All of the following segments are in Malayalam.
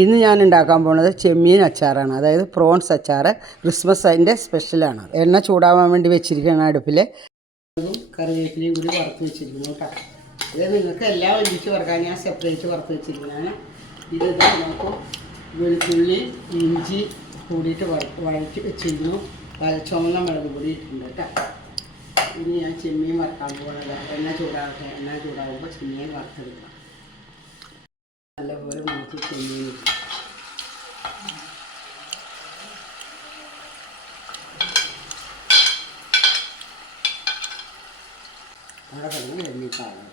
ഇന്ന് ഞാൻ ഉണ്ടാക്കാൻ പോകുന്നത് ചെമ്മീൻ അച്ചാറാണ്. അതായത് പ്രോൺസ് അച്ചാർ. ക്രിസ്മസ് അതിൻ്റെ സ്പെഷ്യലാണ്. എണ്ണ ചൂടാവാൻ വേണ്ടി വെച്ചിരിക്കുകയാണ് അടുപ്പിൽ. കറിവേപ്പിലയും കൂടി വറുത്ത് വെച്ചിരിക്കുന്നു കേട്ടോ. ഇത് നിങ്ങൾക്ക് എല്ലാം ഒരുമിച്ച് വറുക്കാൻ ഞാൻ സെപ്പറേറ്റ് വറുത്ത് വെച്ചിരിക്കുന്നതാണ്. ഇത് നമുക്ക് വെളുത്തുള്ളി ഇഞ്ചി കൂടിയിട്ട് വഴറ്റി വെച്ചിരുന്നു. ചുവന്ന മുളക് പൊടി ഇട്ടിട്ടുണ്ട് കേട്ടോ. ഇനി ഞാൻ ചെമ്മീൻ വറുക്കാൻ പോകുന്നത്. എണ്ണ ചൂടാകട്ടെ. എണ്ണ ചൂടാകുമ്പോൾ ചെമ്മീൻ വറുത്തെടുക്കാം. നല്ലപോലെ നമുക്ക് ചെമ്മീൻ അവിടെ കിടന്ന് എണ്ണിക്കാണ്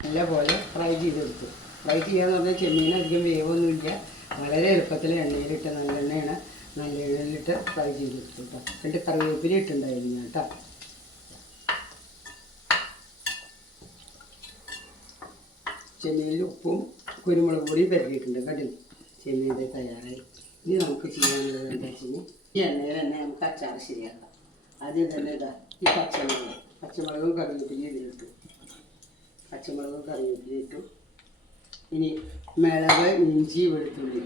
നല്ലപോലെ ഫ്രൈ ചെയ്തെടുത്തു. ഫ്രൈ ചെയ്യാന്ന് പറഞ്ഞാൽ ചെമ്മീൻ അധികം വേവൊന്നുമില്ല. വളരെ എളുപ്പത്തിൽ എണ്ണയിലിട്ട് നല്ലെണ്ണയാണ്. നല്ല എണ്ണയിലിട്ട് ഫ്രൈ ചെയ്തെടുത്തു കേട്ടോ. എന്നിട്ട് കറിവേപ്പില ഇട്ടുണ്ടായിരുന്നു കേട്ടോ. ചെമ്മീനിൽ ഉപ്പും കുരുമുളക് പൊടിയും പെരട്ടിയിട്ടുണ്ട് കണ്ടില്ല. ചെമ്മീൻ തയ്യാറായി. ഇനി നമുക്ക് ചെയ്യാനുള്ളത് എന്താ വെച്ച് കഴിഞ്ഞാൽ ഈ എണ്ണയിൽ തന്നെ നമുക്ക് അച്ചാർ ശരിയാക്കാം. ആദ്യം തന്നെ ഇതാ ഈ പച്ചമുളകും കറിവേപ്പിലയും ഇതിലിട്ടു. പച്ചമുളകും കറിവേപ്പിലയും ഇട്ടു. ഇനി മിളക് ഇഞ്ചി വെളുത്തുള്ളി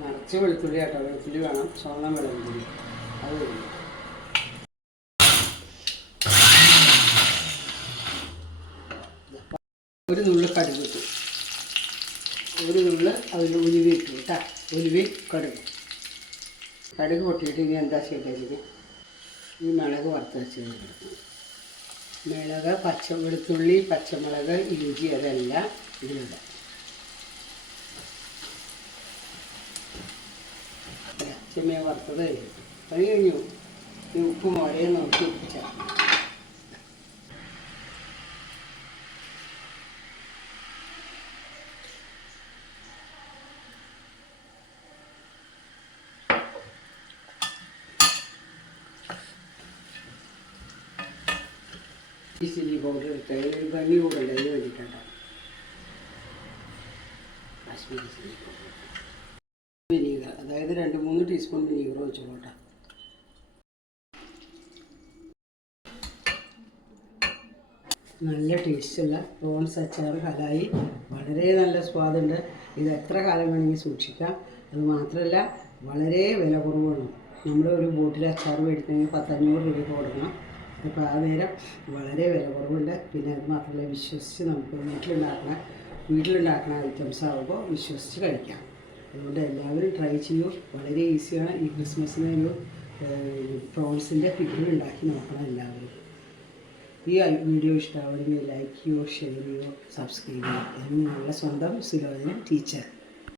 നിറച്ച് വെളുത്തുള്ളി കേട്ടോ. വെളുത്തുള്ളി വേണം. ചുവന്ന മുളക് പൊടി അത് വരും. ഒരു നുള്ളു കടുക് ഇട്ടു. ഒരു നുള്ളു അതിൽ ഉലുവ ഇട്ടു കേട്ടോ. ഉലുവ കടുക് പൊട്ടിയിട്ട് ഇനി എന്താ ചെയ്തത്? ഈ മിളക് വറുത്ത് വെച്ച് കൊടുക്കും. മിളക് വെളുത്തുള്ളി പച്ചമുളക് ഇഞ്ചി അതെല്ലാം ഇതിലിടാം. ചെമ്മീൻ വറുത്തത് കഴിഞ്ഞു. ഈ ഉപ്പും ഒരേ നോക്കി ഉപ്പിച്ചാൽ ഈ ചില്ലി പൗഡർ ഇട്ട് ഒരു ഭംഗി കൂടല്ലേ അതിന് വേണ്ടിയിട്ടാണ്. കാശ്മീരി ചില്ലി പൗഡർ, വിനീഗർ, അതായത് 2-3 ടീസ്പൂൺ വിനീഗർ വെച്ചോളൂ. നല്ല ടേസ്റ്റുള്ള പ്രോൺസ് അച്ചാർ ഹലായി. വളരെ നല്ല സ്വാദുണ്ട്. ഇത് എത്ര കാലം വേണമെങ്കിൽ സൂക്ഷിക്കാം. അതുമാത്രമല്ല വളരെ വില കുറവാണ്. നമ്മൾ ഒരു ബോട്ടിൽ അച്ചാർ മേടിക്കണമെങ്കിൽ 100-500 രൂപ കൊടുക്കണം. അപ്പോൾ ആ നേരം വളരെ വില കുറവുണ്ട്. പിന്നെ അത് മാത്രമല്ല വിശ്വസിച്ച് നമുക്ക് വീട്ടിലുണ്ടാക്കുന്ന ഐറ്റംസ് ആകുമ്പോൾ വിശ്വസിച്ച് കഴിക്കാം. അതുകൊണ്ട് എല്ലാവരും ട്രൈ ചെയ്യൂ. വളരെ ഈസിയാണ്. ഈ ക്രിസ്മസിന് ഒരു പ്രോൺസിൻ്റെ പിക്കിൾ ഉണ്ടാക്കി നോക്കണം എല്ലാവരും. ഈ വീഡിയോ ഇഷ്ടമാവുമെങ്കിൽ ലൈക്ക് ചെയ്യുമോ, ഷെയർ ചെയ്യുമോ, സബ്സ്ക്രൈബ് ചെയ്യുമോ. നിങ്ങളുടെ സ്വന്തം സുലോചന ടീച്ചർ.